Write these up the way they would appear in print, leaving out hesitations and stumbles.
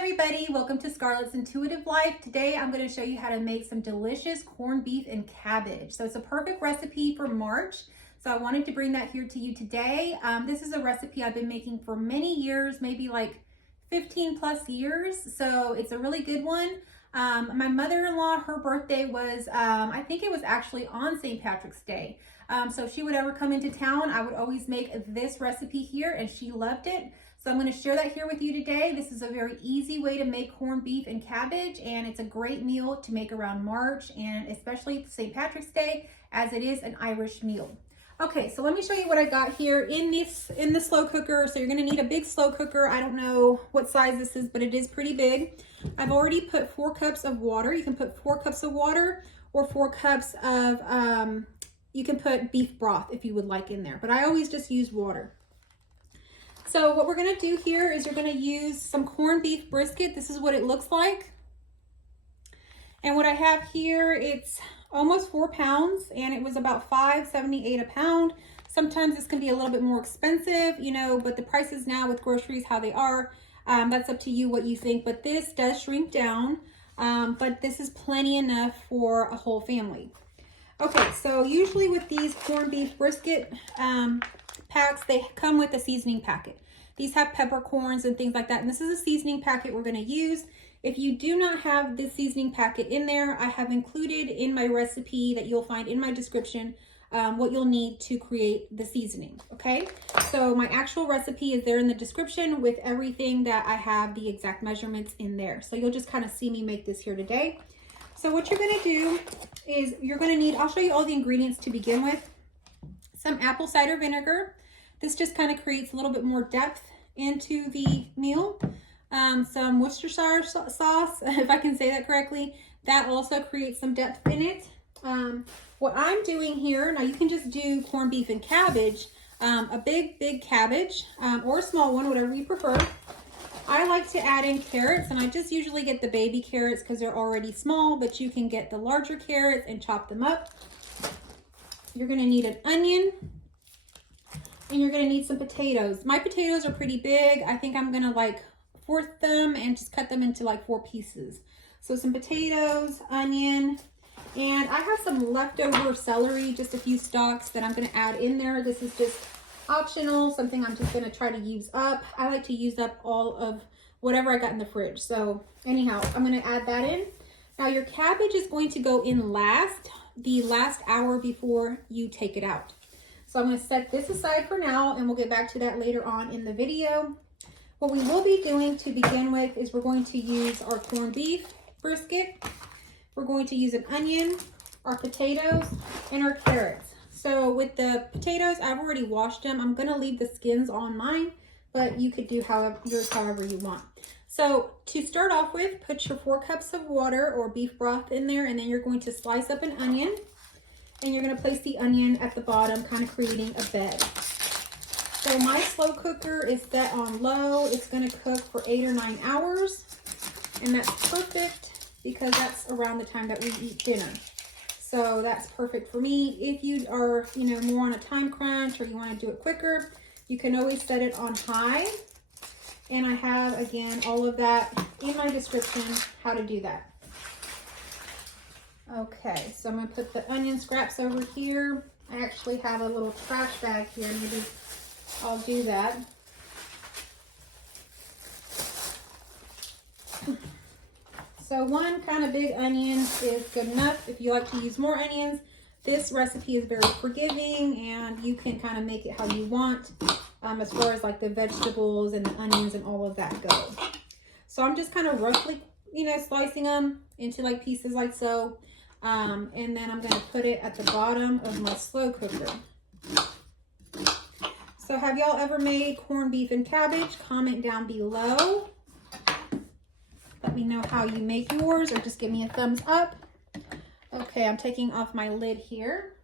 everybody, welcome to Scarlett's Intuitive Life. Today I'm going to show you how to make some delicious corned beef and cabbage. So it's a perfect recipe for March. So I wanted to bring that here to you today. This is a recipe I've been making for many years, maybe like 15 plus years. So it's a really good one. My mother-in-law, her birthday was, I think it was actually on St. Patrick's Day. So if she would ever come into town, I would always make this recipe here and she loved it. So I'm going to share that here with you today. This is a very easy way to make corned beef and cabbage, and it's a great meal to make around March and especially St. Patrick's Day, as it is an Irish meal. Okay, so let me show you what I got here in the slow cooker. So you're going to need a big slow cooker. I don't know what size this is, but it is pretty big. I've already put 4 cups of water. You can put 4 cups of water or 4 cups of, you can put beef broth if you would like in there, but I always just use water. So what we're going to do here is you're going to use some corned beef brisket. This is what it looks like. And what I have here, it's almost 4 pounds and it was about $5.78 a pound. Sometimes this can be a little bit more expensive, you know, but the prices now with groceries, how they are, that's up to you what you think. But this does shrink down, but this is plenty enough for a whole family. Okay, so usually with these corned beef brisket packs, they come with a seasoning packet. These have peppercorns and things like that, and this is a seasoning packet we're going to use. If you do not have this seasoning packet in there, I have included in my recipe that you'll find in my description what you'll need to create the seasoning. Okay, so my actual recipe is there in the description with everything that I have the exact measurements in there. So you'll just kind of see me make this here today. So what you're going to do is you're going to need, I'll show you all the ingredients to begin with. Some apple cider vinegar. This just kind of creates a little bit more depth into the meal. Some Worcestershire sauce, if I can say that correctly. That also creates some depth in it. What I'm doing here, now you can just do corned beef and cabbage, a big cabbage, or a small one, whatever you prefer. I like to add in carrots, and I just usually get the baby carrots because they're already small, but you can get the larger carrots and chop them up. You're going to need an onion, and you're going to need some potatoes. My potatoes are pretty big. I think I'm going to like fourth them and just cut them into like 4 pieces. So some potatoes, onion, and I have some leftover celery, just a few stalks that I'm going to add in there. This is just optional, something I'm just going to try to use up. I like to use up all of whatever I got in the fridge. So anyhow, I'm going to add that in. Now your cabbage is going to go in the last hour before you take it out. So I'm going to set this aside for now, and we'll get back to that later on in the video. What we will be doing to begin with is we're going to use our corned beef brisket. We're going to use an onion, our potatoes, and our carrots. So with the potatoes, I've already washed them. I'm going to leave the skins on mine, but you could do however you want. So to start off with, put your 4 cups of water or beef broth in there, and then you're going to slice up an onion, and you're going to place the onion at the bottom, kind of creating a bed. So my slow cooker is set on low. It's going to cook for 8 or 9 hours, and that's perfect because that's around the time that we eat dinner. So that's perfect for me. If you are, you know, more on a time crunch or you want to do it quicker, you can always set it on high. And I have, again, all of that in my description, how to do that. Okay, so I'm going to put the onion scraps over here. I actually have a little trash bag here. Maybe I'll do that. So 1 kind of big onion is good enough. If you like to use more onions, this recipe is very forgiving and you can kind of make it how you want as far as like the vegetables and the onions and all of that go. So I'm just kind of roughly, you know, slicing them into like pieces like so. And then I'm going to put it at the bottom of my slow cooker. So have y'all ever made corned beef and cabbage? Comment down below. Let me know how you make yours, or just give me a thumbs up. Okay, I'm taking off my lid here.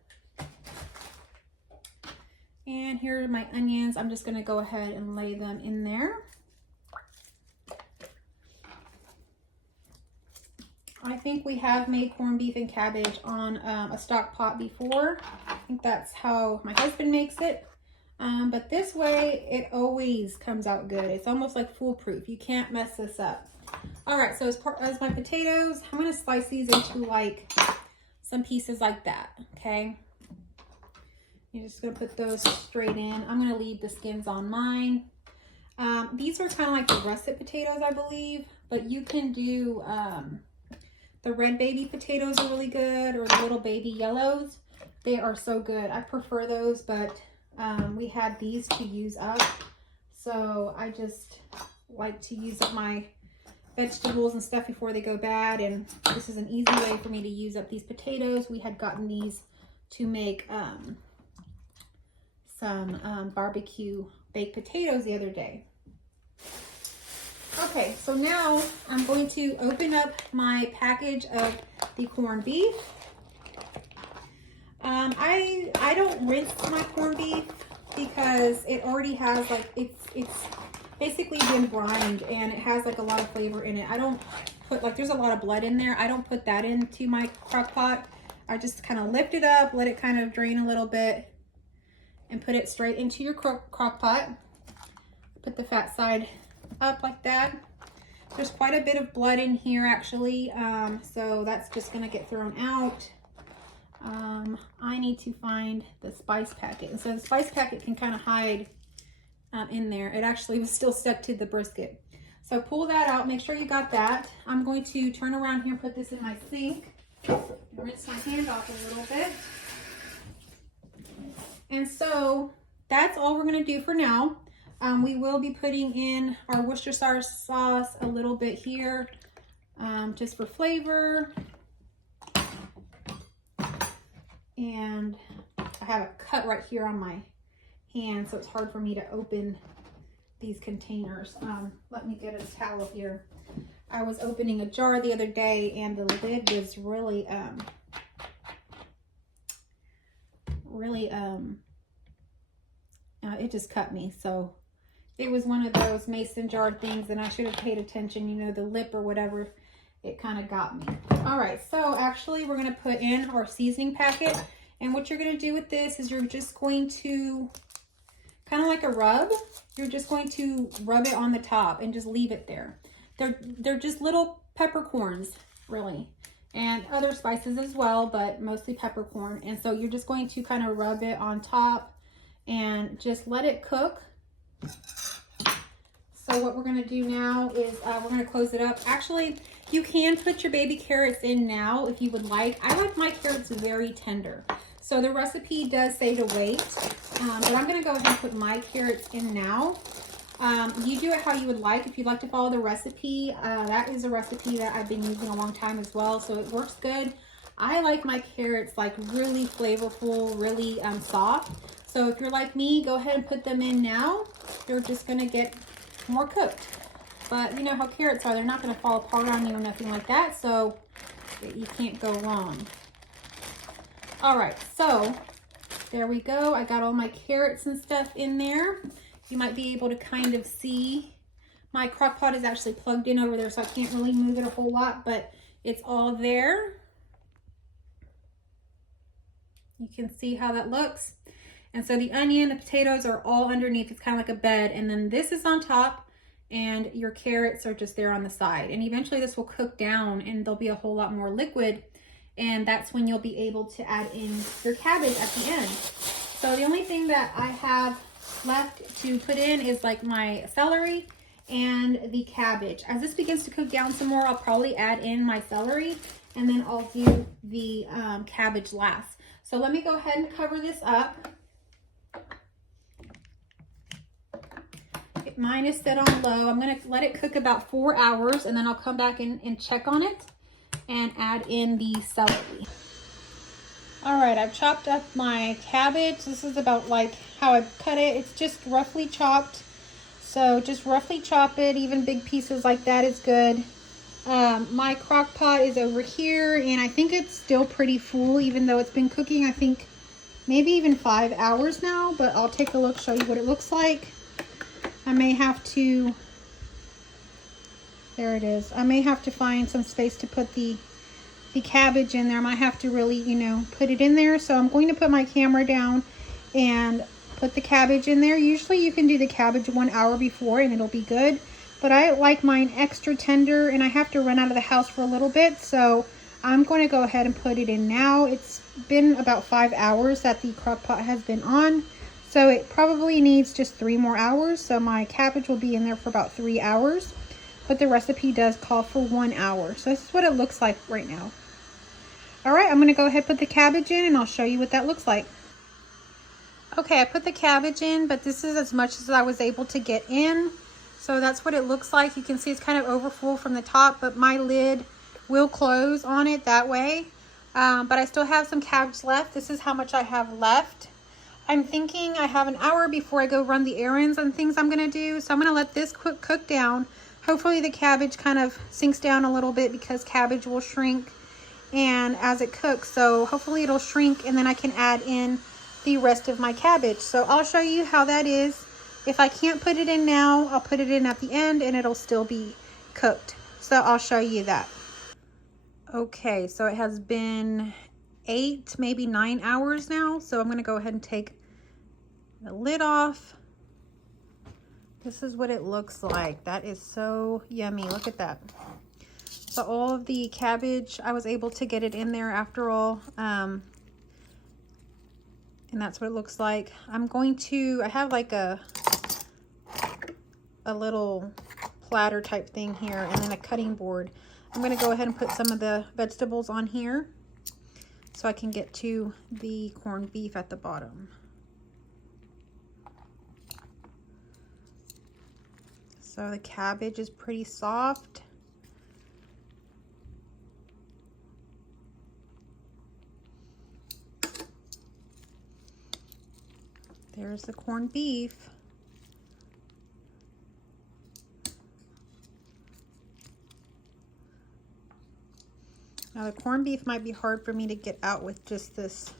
And here are my onions. I'm just going to go ahead and lay them in there. I think we have made corned beef and cabbage on a stock pot before. I think that's how my husband makes it. But this way, it always comes out good. It's almost like foolproof. You can't mess this up. All right, so as my potatoes, I'm gonna slice these into like some pieces like that, okay? You're just gonna put those straight in. I'm gonna leave the skins on mine. These are kind of like the russet potatoes, I believe, but you can do, the red baby potatoes are really good, or the little baby yellows. They are so good. I prefer those, but we had these to use up. So I just like to use up my vegetables and stuff before they go bad. And this is an easy way for me to use up these potatoes. We had gotten these to make some barbecue baked potatoes the other day. Okay, so now I'm going to open up my package of the corned beef. I don't rinse my corned beef because it already has like, it's basically been brined and it has like a lot of flavor in it. I don't put like, there's a lot of blood in there. I don't put that into my crock pot. I just kind of lift it up, let it kind of drain a little bit and put it straight into your crock pot. Put the fat side up like that. There's quite a bit of blood in here actually, so that's just gonna get thrown out. I need to find the spice packet, and so the spice packet can kind of hide in there. It actually was still stuck to the brisket, so pull that out. Make sure you got that. I'm going to turn around here and put this in my sink and rinse my hand off a little bit. And so that's all we're going to do for now. We will be putting in our Worcestershire sauce a little bit here, just for flavor. And I have a cut right here on my hand, so it's hard for me to open these containers. Let me get a towel here. I was opening a jar the other day and the lid was really, it just cut me. So it was one of those mason jar things and I should have paid attention, you know, the lip or whatever, it kind of got me. All right, so actually we're going to put in our seasoning packet, and what you're going to do with this is you're just going to kind of like a rub. You're just going to rub it on the top and just leave it there. They're just little peppercorns, really, and other spices as well, but mostly peppercorn. And so you're just going to kind of rub it on top and just let it cook. So what we're going to do now is we're going to close it up. Actually, you can put your baby carrots in now if you would like. I like my carrots very tender. So the recipe does say to wait, but I'm going to go ahead and put my carrots in now. You do it how you would like. If you'd like to follow the recipe, that is a recipe that I've been using a long time as well, so it works good. I like my carrots like really flavorful, really soft. So if you're like me, go ahead and put them in now. They're just going to get more cooked. But you know how carrots are, they're not going to fall apart on you or nothing like that, so you can't go wrong. All right, so there we go. I got all my carrots and stuff in there. You might be able to kind of see my crock pot is actually plugged in over there, so I can't really move it a whole lot, but it's all there. You can see how that looks. And so the onion, the potatoes are all underneath. It's kind of like a bed, and then this is on top, and your carrots are just there on the side. And eventually this will cook down and there'll be a whole lot more liquid, and that's when you'll be able to add in your cabbage at the end. So the only thing that I have left to put in is like my celery and the cabbage. As this begins to cook down some more, I'll probably add in my celery, and then I'll do the cabbage last. So let me go ahead and cover this up. Mine is set on low. I'm going to let it cook about 4 hours, and then I'll come back and check on it and add in the celery. All right, I've chopped up my cabbage. This is about like how I cut it. It's just roughly chopped. So just roughly chop it. Even big pieces like that is good. My crock pot is over here, and I think it's still pretty full, even though it's been cooking, I think maybe even 5 hours now, but I'll take a look, show you what it looks like. I may have to, there it is. I may have to find some space to put the cabbage in there. I might have to really, you know, put it in there. So I'm going to put my camera down and put the cabbage in there. Usually you can do the cabbage 1 hour before and it'll be good. but I like mine extra tender, and I have to run out of the house for a little bit, so I'm going to go ahead and put it in now. It's been about 5 hours that the crock pot has been on, so it probably needs just 3 more hours. So my cabbage will be in there for about 3 hours, but the recipe does call for 1 hour. So this is what it looks like right now. All right, I'm going to go ahead and put the cabbage in, and I'll show you what that looks like. Okay, I put the cabbage in, but this is as much as I was able to get in. So that's what it looks like. You can see it's kind of overfull from the top, but my lid will close on it that way. But I still have some cabbage left. This is how much I have left. I'm thinking I have an hour before I go run the errands and things I'm gonna do. So I'm gonna let this cook down. Hopefully the cabbage kind of sinks down a little bit, because cabbage will shrink and as it cooks. So hopefully it'll shrink, and then I can add in the rest of my cabbage. So I'll show you how that is. If I can't put it in now, I'll put it in at the end and it'll still be cooked. So I'll show you that. Okay, so it has been 8, maybe 9 hours now. So I'm gonna go ahead and take the lid off. This is what it looks like. That is so yummy. Look at that. So all of the cabbage, I was able to get it in there after all. And that's what it looks like. I have like a little platter type thing here, and then a cutting board. I'm going to go ahead and put some of the vegetables on here so I can get to the corned beef at the bottom. So the cabbage is pretty soft. There's the corned beef. Now the corned beef might be hard for me to get out with just this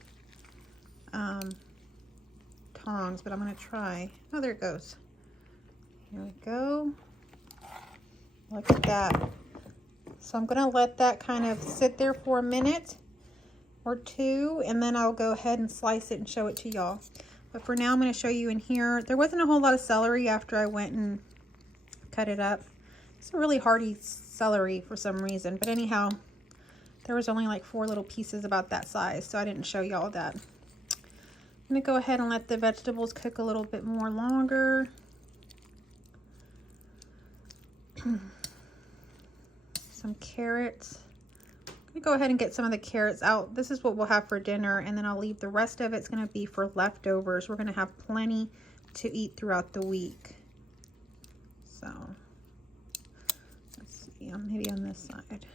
tongs, but I'm gonna try. Oh, there it goes. Here we go. Look at that. So I'm gonna let that kind of sit there for a minute or two, and then I'll go ahead and slice it and show it to y'all. But for now, I'm going to show you in here. There wasn't a whole lot of celery after I went and cut it up. It's a really hearty celery for some reason. But anyhow, there was only like 4 little pieces about that size, so I didn't show y'all that. I'm going to go ahead and let the vegetables cook a little bit more longer. Some carrots. I'm gonna go ahead and get some of the carrots out. This is what we'll have for dinner, and then I'll leave the rest of it's gonna be for leftovers. We're gonna have plenty to eat throughout the week. So let's see, maybe on this side.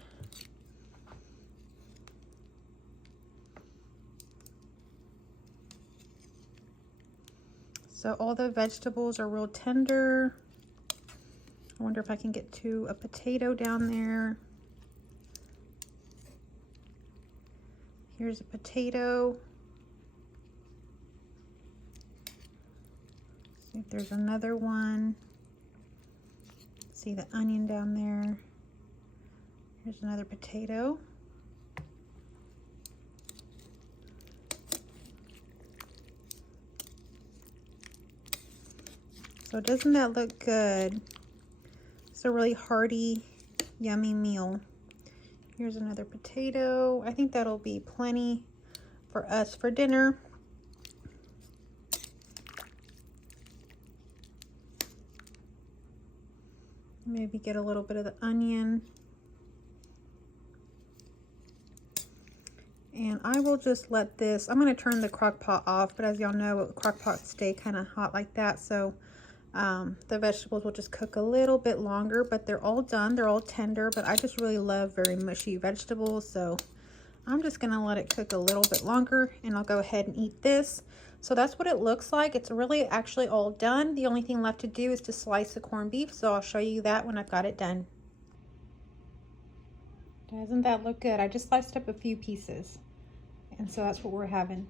So all the vegetables are real tender. I wonder if I can get to a potato down there. Here's a potato. See if there's another one. See the onion down there. Here's another potato. So doesn't that look good? It's a really hearty, yummy meal. Here's another potato. I think that'll be plenty for us for dinner. Maybe get a little bit of the onion. And I will just let this, I'm going to turn the crock pot off, but as y'all know, crock pots stay kind of hot like that. So the vegetables will just cook a little bit longer, but they're all done. They're all tender, but I just really love very mushy vegetables. So I'm just going to let it cook a little bit longer, and I'll go ahead and eat this. So that's what it looks like. It's really actually all done. The only thing left to do is to slice the corned beef. So I'll show you that when I've got it done. Doesn't that look good? I just sliced up a few pieces, and so that's what we're having.